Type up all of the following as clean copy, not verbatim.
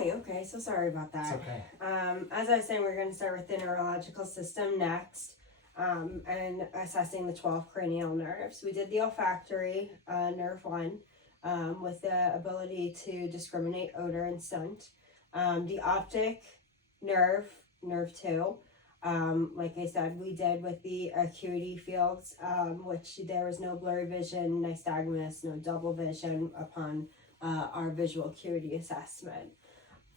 Hi, okay, so sorry about that. It's okay. As I was saying, we're going to start with the neurological system next, and assessing the 12 cranial nerves. We did the olfactory, nerve 1, with the ability to discriminate odor and scent. The optic nerve, nerve 2, like I said, we did with the acuity fields, which there was no blurry vision, nystagmus, no double vision upon our visual acuity assessment.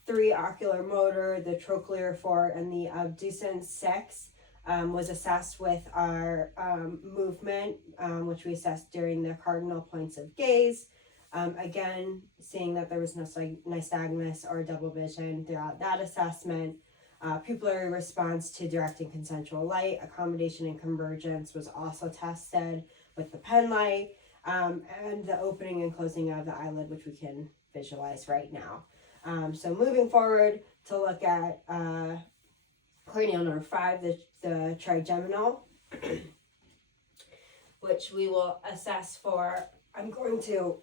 3, ocular motor, the trochlear 4, and the abducens 6 was assessed with our movement, which we assessed during the cardinal points of gaze. Again, seeing that there was no nystagmus or double vision throughout that assessment. Pupillary response to direct and consensual light, accommodation and convergence was also tested with the pen light, and the opening and closing of the eyelid, which we can visualize right now. So moving forward to look at cranial nerve 5, the trigeminal, which we will assess for. I'm going to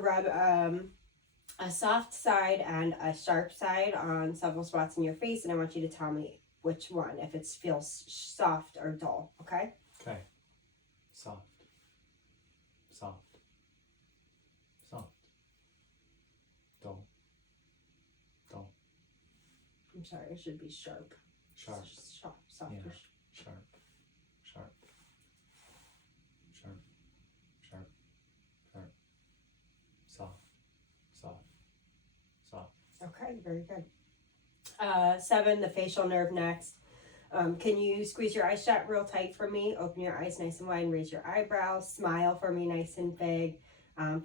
rub a soft side and a sharp side on several spots in your face, and I want you to tell me which one, if it feels soft or dull, okay? Okay. Soft. Soft. Soft. Dull. Dull. I'm sorry, it should be sharp. Sharp. Sharp, soft. Yeah. Sharp. Sharp. Sharp. Sharp. Sharp. Soft. Soft. Soft. Okay, very good. 7, the facial nerve next. Can you squeeze your eyes shut real tight for me? Open your eyes nice and wide and raise your eyebrows. Smile for me nice and big.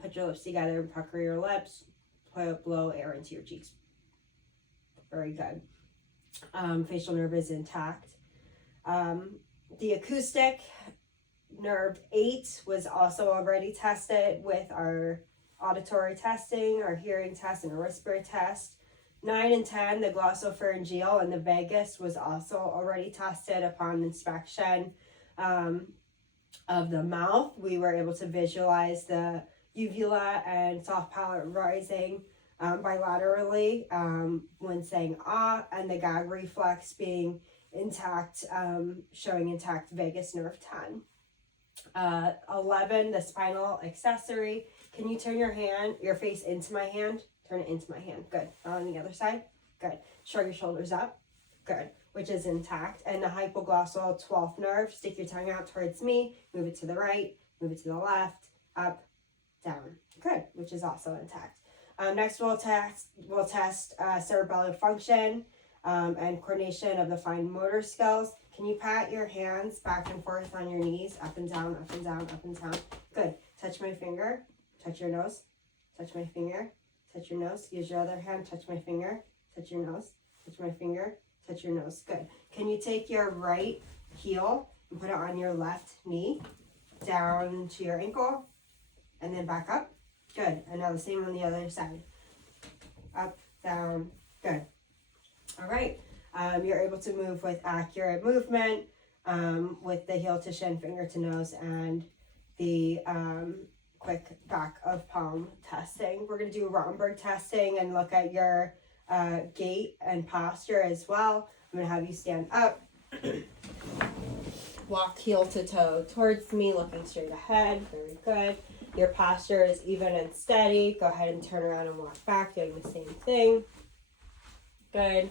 Put your lips together and pucker your lips. Blow air into your cheeks. Very good. Facial nerve is intact. The acoustic nerve 8 was also already tested with our auditory testing, our hearing test, and a respiratory test. 9 and 10, the glossopharyngeal and the vagus was also already tested upon inspection of the mouth. We were able to visualize the uvula and soft palate rising bilaterally when saying ah, and the gag reflex being intact, showing intact vagus nerve 10. 11, the spinal accessory. Can you turn your face into my hand? Turn it into my hand. Good. On the other side. Good. Shrug your shoulders up. Good. Which is intact. And the hypoglossal 12th nerve. Stick your tongue out towards me. Move it to the right. Move it to the left. Up. Down. Good. Which is also intact. Next, we'll test cerebellar function and coordination of the fine motor skills. Can you pat your hands back and forth on your knees, up and down, up and down, up and down? Good. Touch my finger. Touch your nose. Touch my finger. Touch your nose. Use your other hand. Touch my finger. Touch your nose. Touch my finger. Touch your nose. Good. Can you take your right heel and put it on your left knee, down to your ankle, and then back up? Good. And now the same on the other side. Up, down. Good. All right. You're able to move with accurate movement with the heel to shin, finger to nose, and the quick back of palm testing. We're going to do Romberg testing and look at your gait and posture as well. I'm going to have you stand up. Walk heel to toe towards me, looking straight ahead. Very good. Your posture is even and steady. Go ahead and turn around and walk back, doing the same thing. Good.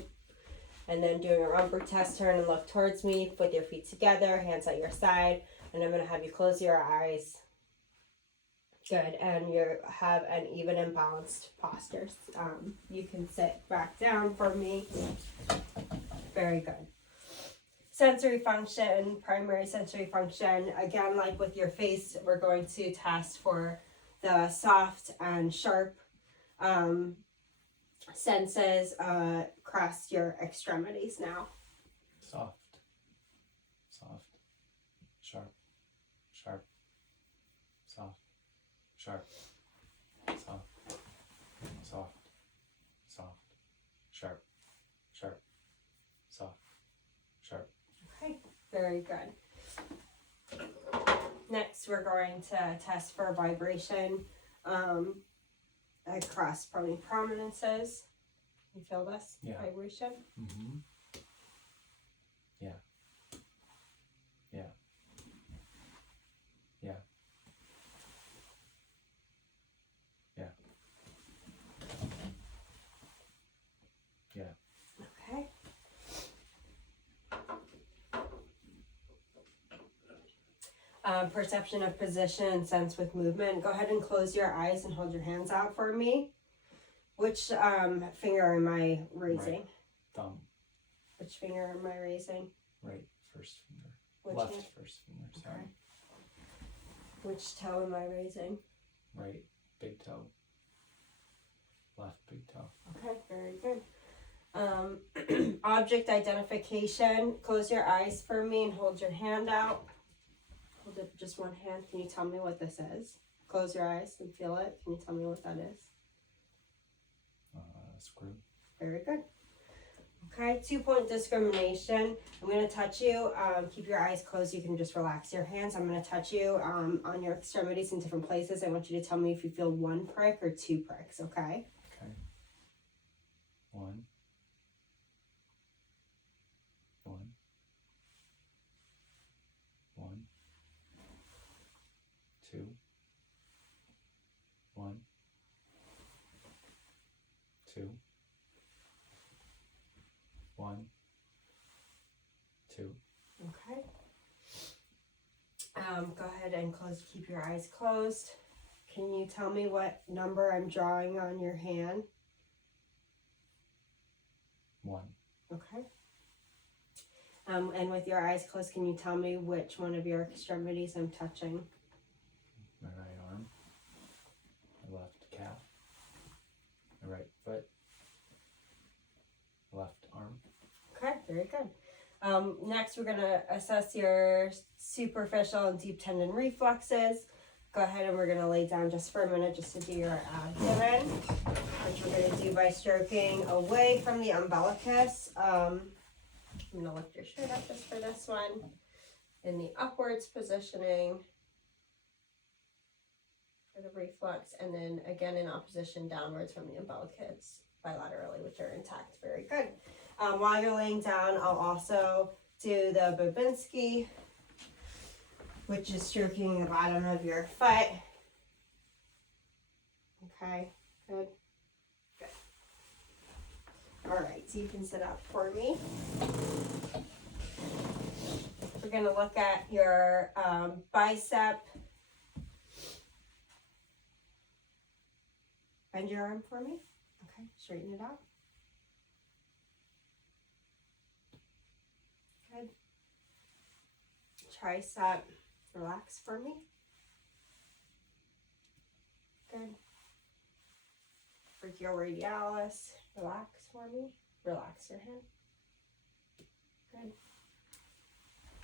And then doing a Romberg test, turn and look towards me with your feet together, hands at your side. And I'm going to have you close your eyes. Good. And you have an even and balanced posture. You can sit back down for me. Very good. Sensory function, primary sensory function. Again, like with your face, we're going to test for the soft and sharp senses across your extremities now. Soft. Soft. Sharp. Sharp. Soft. Sharp. Soft. Soft. Soft. Sharp. Sharp. Soft. Sharp. Okay, very good. Next, we're going to test for vibration across prominences. You feel this vibration? Mm-hmm. Yeah. Yeah. Yeah. Yeah. Yeah. Okay. Perception of position and sense with movement. Go ahead and close your eyes and hold your hands out for me. Which finger am I raising? Right thumb. Which finger am I raising? Right first finger. Which Left hand? first finger, sorry. Okay. Which toe am I raising? Right big toe. Left big toe. Okay, very good. Object identification. Close your eyes for me and hold your hand out. Hold it just one hand. Can you tell me what this is? Close your eyes and feel it. Can you tell me what that is? Screw. Very good. Okay, 2-point discrimination. I'm going to touch you. Keep your eyes closed. You can just relax your hands. I'm going to touch you on your extremities in different places. I want you to tell me if you feel 1 prick or 2 pricks, okay? Okay. 1. 1. 1. 2. 1. 2. 1. 2. Okay. Go ahead and keep your eyes closed. Can you tell me what number I'm drawing on your hand? 1. Okay. And with your eyes closed, can you tell me which one of your extremities I'm touching? My right arm. My left calf. My right foot. Left arm. Okay, very good. Next, we're going to assess your superficial and deep tendon reflexes. Go ahead and we're going to lay down just for a minute just to do your abdomen, which we're going to do by stroking away from the umbilicus. I'm going to lift your shirt up just for this one. In the upwards positioning for the reflex, and then again in opposition downwards from the umbilicus bilaterally, which are intact. Very good. While you're laying down, I'll also do the Babinski, which is stroking the bottom of your foot. Okay, good. Good. All right, so you can sit up for me. We're going to look at your bicep. Bend your arm for me. Okay, straighten it out. Good. Tricep, relax for me. Good. Brachioradialis, relax for me. Relax your hand. Good.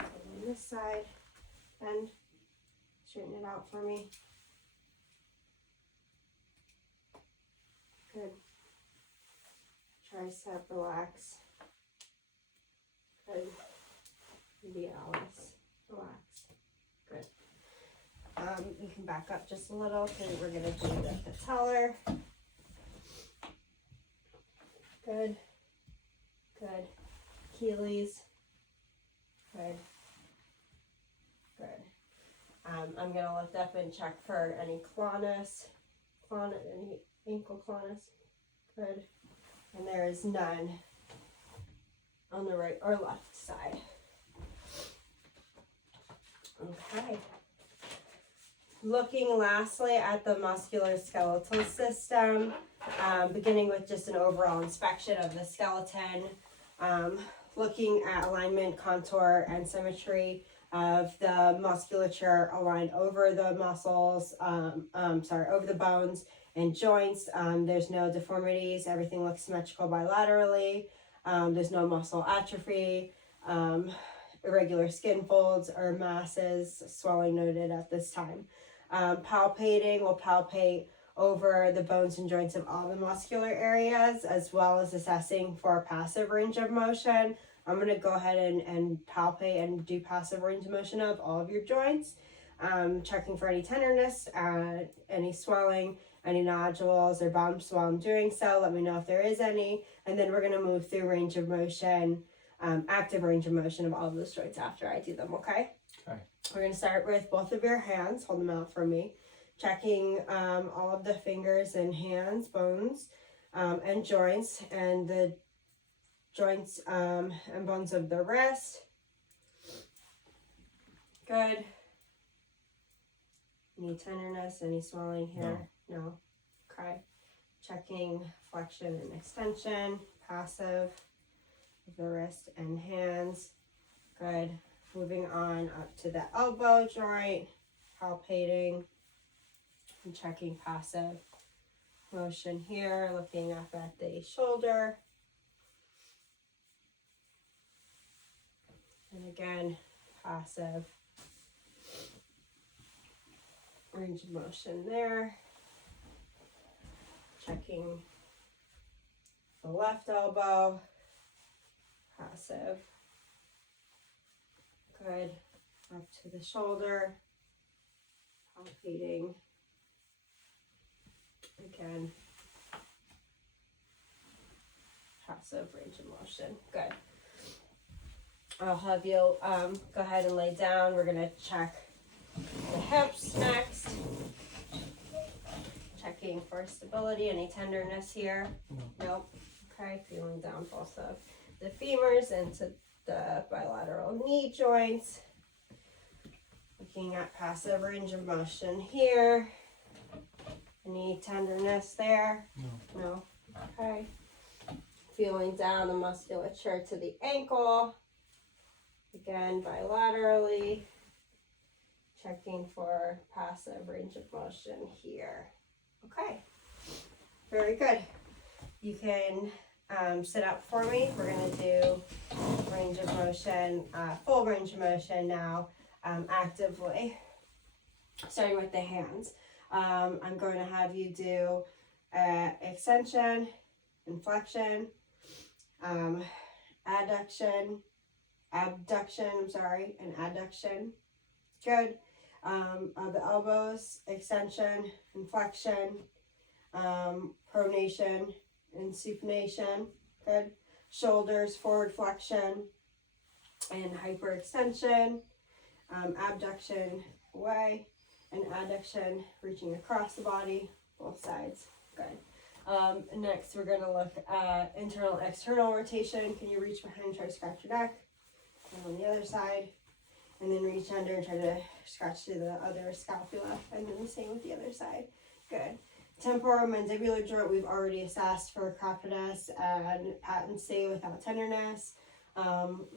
On this side, bend, straighten it out for me. Good. Tricep, relax. Good. Medialis, relax. Good. You can back up just a little because we're going to do the patellar. Good. Good. Achilles. Good. Good. I'm going to lift up and check for any clonus, any ankle clonus. Good. And there is none on the right or left side. Okay. Looking lastly at the musculoskeletal system, beginning with just an overall inspection of the skeleton, looking at alignment, contour, and symmetry of the musculature aligned over the muscles, over the bones and joints. There's no deformities. Everything looks symmetrical bilaterally. There's no muscle atrophy, irregular skin folds or masses, swelling noted at this time. Palpating will palpate over the bones and joints of all the muscular areas, as well as assessing for passive range of motion. I'm going to go ahead and palpate and do passive range of motion of all of your joints, checking for any tenderness, any swelling, any nodules or bumps while I'm doing so. Let me know if there is any. And then we're going to move through range of motion, active range of motion of all of those joints after I do them, okay? Okay. We're going to start with both of your hands. Hold them out for me. Checking all of the fingers and hands, bones, and joints, and the joints and bones of the wrist. Good. Any tenderness, any swelling here? No. Okay. Checking flexion and extension, passive of the wrist and hands. Good. Moving on up to the elbow joint, palpating and checking passive motion here, looking up at the shoulder. And again, passive range of motion there. Checking the left elbow, passive. Good. Up to the shoulder, palpating. Again, passive range of motion. Good. I'll have you go ahead and lay down. We're going to check the hips next. Checking for stability, any tenderness here? Nope. Okay, feeling down both of the femurs into the bilateral knee joints. Looking at passive range of motion here. Any tenderness there? No. Okay. Feeling down the musculature to the ankle. Again, bilaterally. Checking for passive range of motion here. Okay. Very good. You can sit up for me. We're going to do range of motion, full range of motion now, actively. Starting with the hands. I'm going to have you do extension, inflection, abduction, and adduction. Good. The elbows, extension, inflection, pronation, and supination. Good. Shoulders, forward flexion, and hyperextension, abduction away, and adduction reaching across the body, both sides. Good. Next, we're going to look at internal, external rotation. Can you reach behind, try to scratch your neck? And on the other side. And then reach under and try to scratch to the other scapula. And then the same with the other side. Good. Temporomandibular joint we've already assessed for crapulus and patency without tenderness.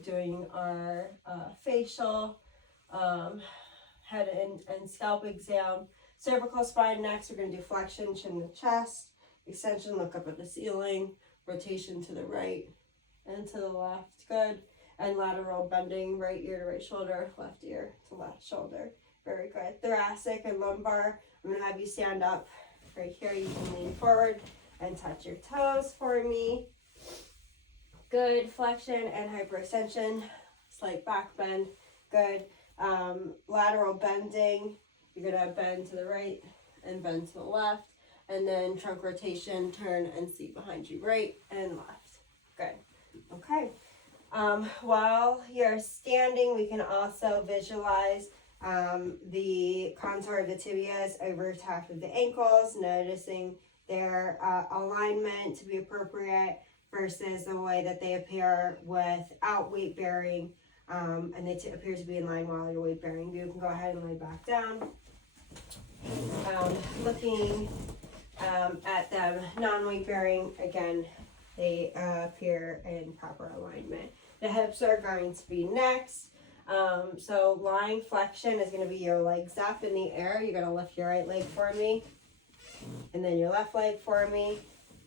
Doing our facial, head and scalp exam. Cervical spine next. We're going to do flexion, chin to chest. Extension, look up at the ceiling. Rotation to the right and to the left. Good. And lateral bending, right ear to right shoulder, left ear to left shoulder. Very good. Thoracic and lumbar. I'm going to have you stand up right here. You can lean forward and touch your toes for me. Good. Flexion and hyperextension. Slight back bend. Good. Lateral bending. You're going to bend to the right and bend to the left. And then trunk rotation, turn and see behind you, right and left. Good. Okay. While you're standing, we can also visualize the contour of the tibias over top of the ankles, noticing their alignment to be appropriate versus the way that they appear without weight bearing, and they appear to be in line while you're weight bearing. You can go ahead and lay back down. Looking at them non-weight bearing, again, they appear in proper alignment. The hips are going to be next. So lying flexion is going to be your legs up in the air. You're going to lift your right leg for me. And then your left leg for me.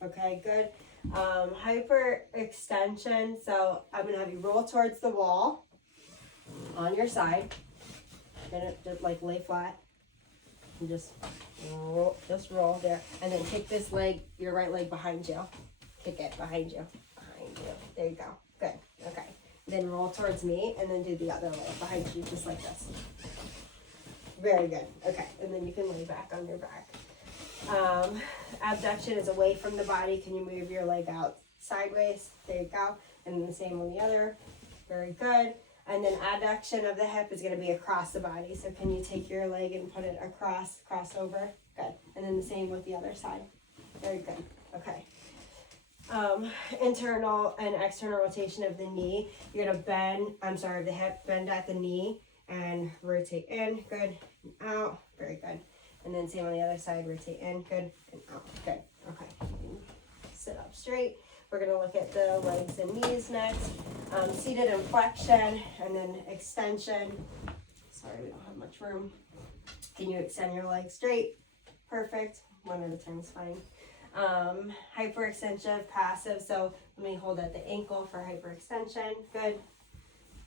Okay, good. Hyper extension. So I'm going to have you roll towards the wall on your side. And just like lay flat. And just roll there. And then kick this leg, your right leg behind you. Kick it behind you. There you go. Good. Okay. Then roll towards me and then do the other leg behind you, just like this. Very good. Okay. And then you can lay back on your back. Abduction is away from the body. Can you move your leg out sideways? There you go. And then the same on the other. Very good. And then adduction of the hip is going to be across the body. So can you take your leg and put it across, cross over? Good. And then the same with the other side. Very good. Okay. Internal and external rotation of the knee. You're going to the hip, bend at the knee and rotate in. Good. And out. Very good. And then same on the other side, rotate in. Good. And out. Good. Okay. Sit up straight. We're going to look at the legs and knees next. Seated inflection and then extension. Sorry, we don't have much room. Can you extend your legs straight? Perfect. One at a time is fine. Hyperextension, passive. So let me hold at the ankle for hyperextension. Good.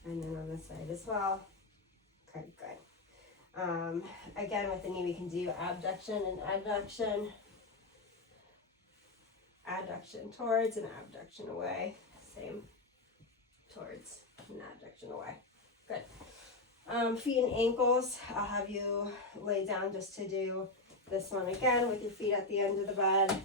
And then on this side as well. Okay, good. Again, with the knee, we can do abduction and adduction. Adduction towards and abduction away. Same. Towards and abduction away. Good. Feet and ankles. I'll have you lay down just to do this one again with your feet at the end of the bed.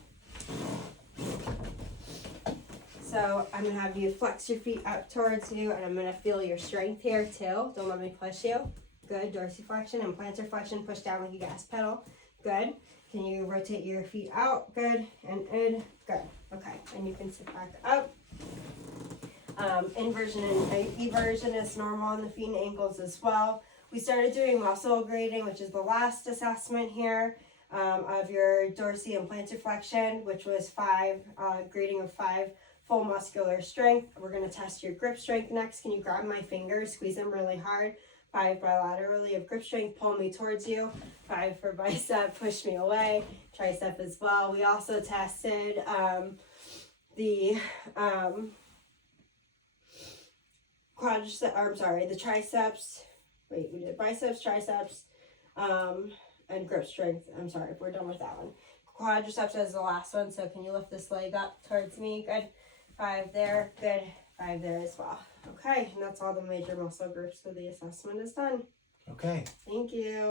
So I'm going to have you flex your feet up towards you, and I'm going to feel your strength here too. Don't let me push you. Good. Dorsiflexion and plantar flexion. Push down like a gas pedal. Good. Can you rotate your feet out? Good. And in. Good. Okay. And you can sit back up. Inversion and eversion is normal on the feet and ankles as well. We started doing muscle grading, which is the last assessment here of your dorsi and plantar flexion, which was grading of 5 full muscular strength. We're going to test your grip strength next. Can you grab my fingers, squeeze them really hard? 5 bilaterally of grip strength, pull me towards you. 5 for bicep, push me away. Tricep as well. We also tested the the triceps. Wait, we did biceps, triceps, and grip strength. I'm sorry, we're done with that one. Quadriceps is the last one, so can you lift this leg up towards me? Good. 5 there. Good. 5 there as well. Okay, and that's all the major muscle groups, so the assessment is done. Okay. Thank you.